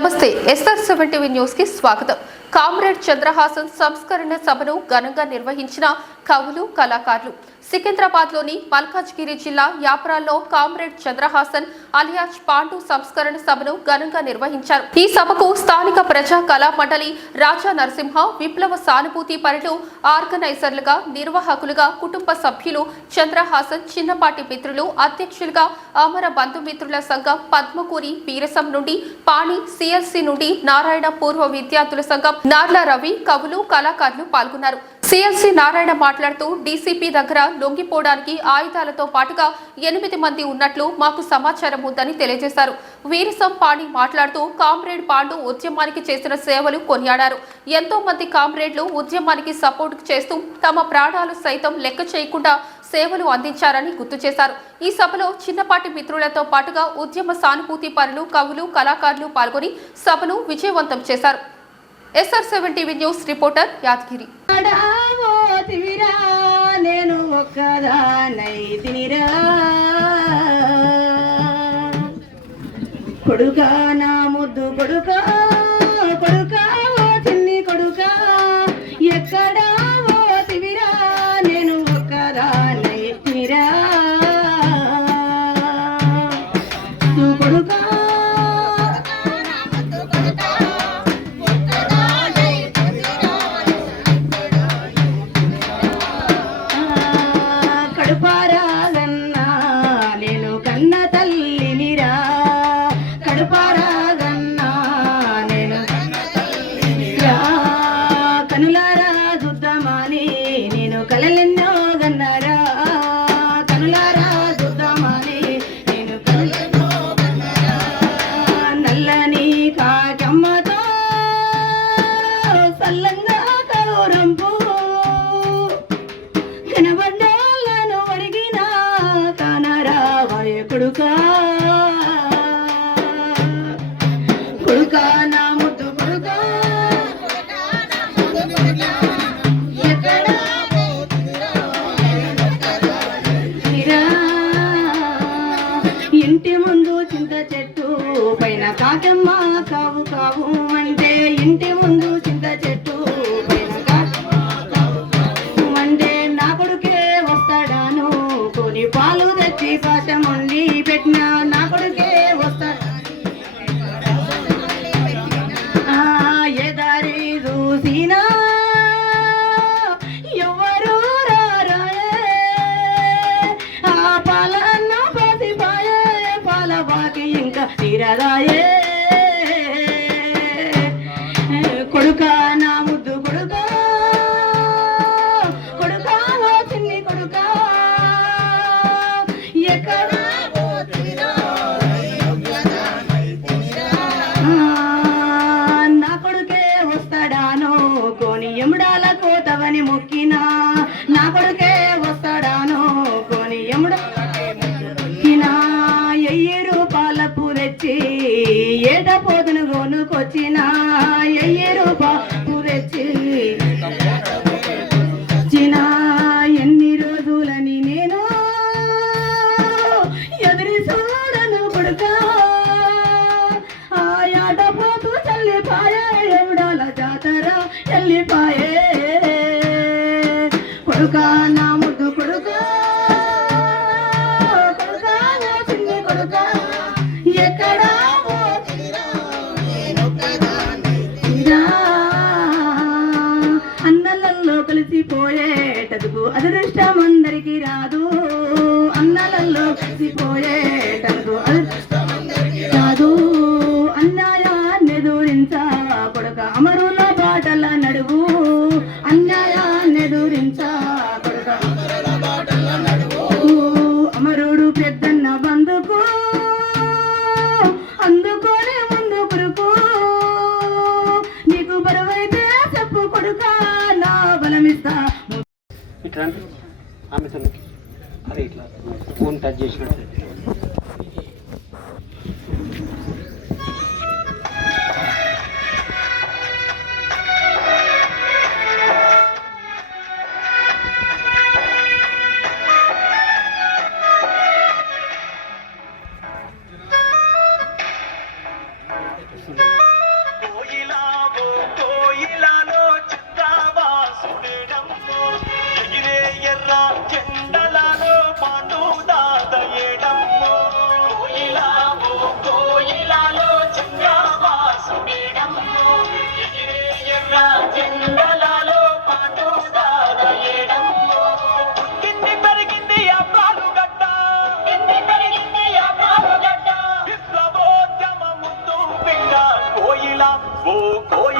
నమస్తే. SR seven TV న్యూస్కి స్వాగతం. కామ్రేడ్ చంద్రహాసన్ సంస్కరణ సభను ఘనంగా నిర్వహించిన కవులు కళాకారులు సికింద్రాబాద్లోని మల్కాజ్గిరి జిల్లా యాప్రాల్లో కామ్రేడ్ చంద్రహాసన్ అలియాజ్ పాండు సంస్కరణ సభను ఘనంగా నిర్వహించారు. ఈ సభకు స్థానిక ప్రజా కళా మండలి రాజా నరసింహ విప్లవ సానుభూతి పరులు ఆర్గనైజర్లుగా నిర్వాహకులుగా కుటుంబ సభ్యులు చంద్రహాసన్ చిన్నపాటి మిత్రులు అధ్యక్షులుగా అమర బంధుమిత్రుల సంఘం పద్మకూరి వీరసం నుండి పాణి సిఎల్సి నుండి నారాయణ పూర్వ విద్యార్థుల సంఘం నార్ల రవి కవులు కళాకారులు పాల్గొన్నారు. సిఎల్సి నారాయణ మాట్లాడుతూ డీసీపీ దగ్గర లొంగిపోవడానికి ఆయుధాలతో పాటుగా ఎనిమిది మంది ఉన్నట్లు మాకు సమాచారం ఉందని తెలియజేశారు. వీరసం పాణి మాట్లాడుతూ కామ్రేడ్ పాండు ఉద్యమానికి చేసిన సేవలు కొనియాడారు. ఎంతో మంది కామ్రేడ్లు ఉద్యమానికి సపోర్ట్ చేస్తూ తమ ప్రాణాలు సైతం లెక్క చేయకుండా సేవలు అందించారని గుర్తు చేశారు. ఈ సభలో చిన్నపాటి మిత్రులతో పాటుగా ఉద్యమ సానుభూతి పరులు కవులు కళాకారులు పాల్గొని సభను విజయవంతం చేశారు. S R seven TV news reporter Yadagiri. కొడుకా నా ముద్దు కొడుకా కాకమ్మ కావు కావు అంటే ఇంటి ముందు చింత చెట్టు. అంటే నా కొడుకే వస్తాడాను. కొని పాలు తెచ్చి పాశం వండి పెట్టిన నా కొడుకే వస్తాడు? ఆ, ఏ దారి చూసినా పాలన్న పసిపాయే పాల బాకి ఇంకా తీరదాయే కోతవని మొక్కినా నా కొడుకే వస్తాడాను కోని ఎముడాల మొక్కినా. ఎయ్యి రూపాయల పూరెచ్చి ఏట పోతును కొనుకొచ్చిన. ఎయ్యి రూపాయల పూరెచ్చి చినా ఎన్ని రోజులని నేను ఎదురి చూడను కొడుకా. ఆ యాట పోతూ చల్లిపాయే ఎవడాల జాతర చల్లిపాయే. కొడుకా నా ముద్దు కొడుకా. కొడుకా నా చిన్ని కొడుకా. ఎక్కడా అన్నలల్లో కలిసిపోయేటదుకు అదృష్టం అందరికి రాదు. అన్నలల్లో కలిసిపోయేటదుకు అదృష్టం రాదు. అన్యాయాన్ని ఎదురించ కొడుక అమరుల బాటల నడువు. అన్యాయాన్ని ఎదురించ అమరుడు పెద్దన్న ముందు కొడుకు. నీకు బరువైతే చెప్పు కొడుకా నా బలమిస్తా. ఇట్లా అంటే ఆమె తనకి. అదే ఇట్లా ఫోన్ టచ్ చేసినట్టు జిల్లాలో చిత్తావా సుడేడమ్మో ఎగిరే ఎర్ర కెండలాలో పాండుదాదయేడమ్మో కోయిలావో కోయిలాలో చిత్తావా సుడేడమ్మో ఎగిరే ఎర్ర కెండలాలో పాండుదాదయేడమ్మో పుట్టింది పెరిగింది ఆ పాలుగడ్డ పుట్టింది పెరిగింది ఆ పాలుగడ్డ విప్లవోద్యమ ముందు బిడ్డ కోయిలా ఓ కోయిలా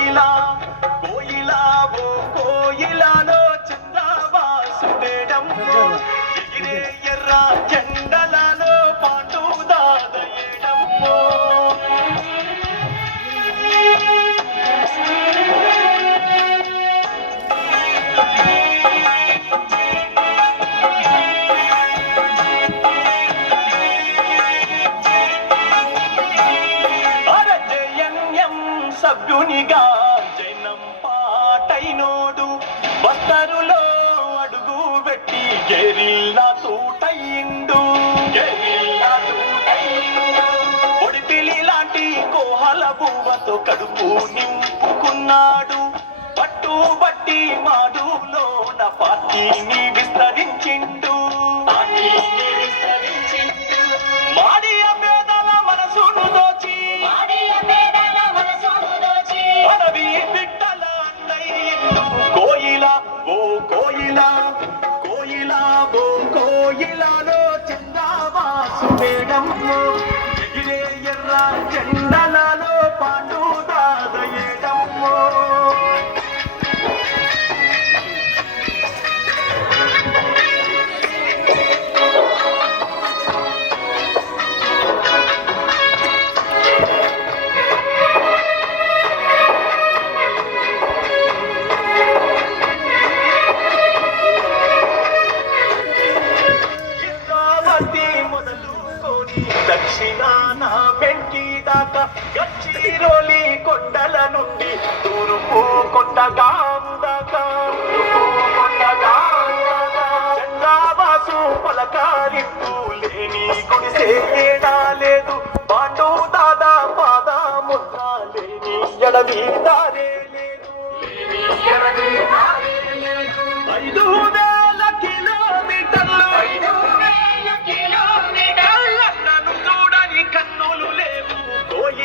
సభ్యునిగా జైనం పాటైనోడు వస్తరులో గెరిల్లా తూటయిండు. గెరిల్లా తూటయిండు. ఒడిపిలి లాంటి కోహల బువ్వతో కడుపు నింపుకున్నాడు. పట్టు బట్టి మాడులోన పార్టీని విస్తరించిండు. గుడిసే ఏడా లేదు. పాండు దాదా పాద ముద్ర లేని ఎడవి ఎడవి దారే లేదు. ఐదు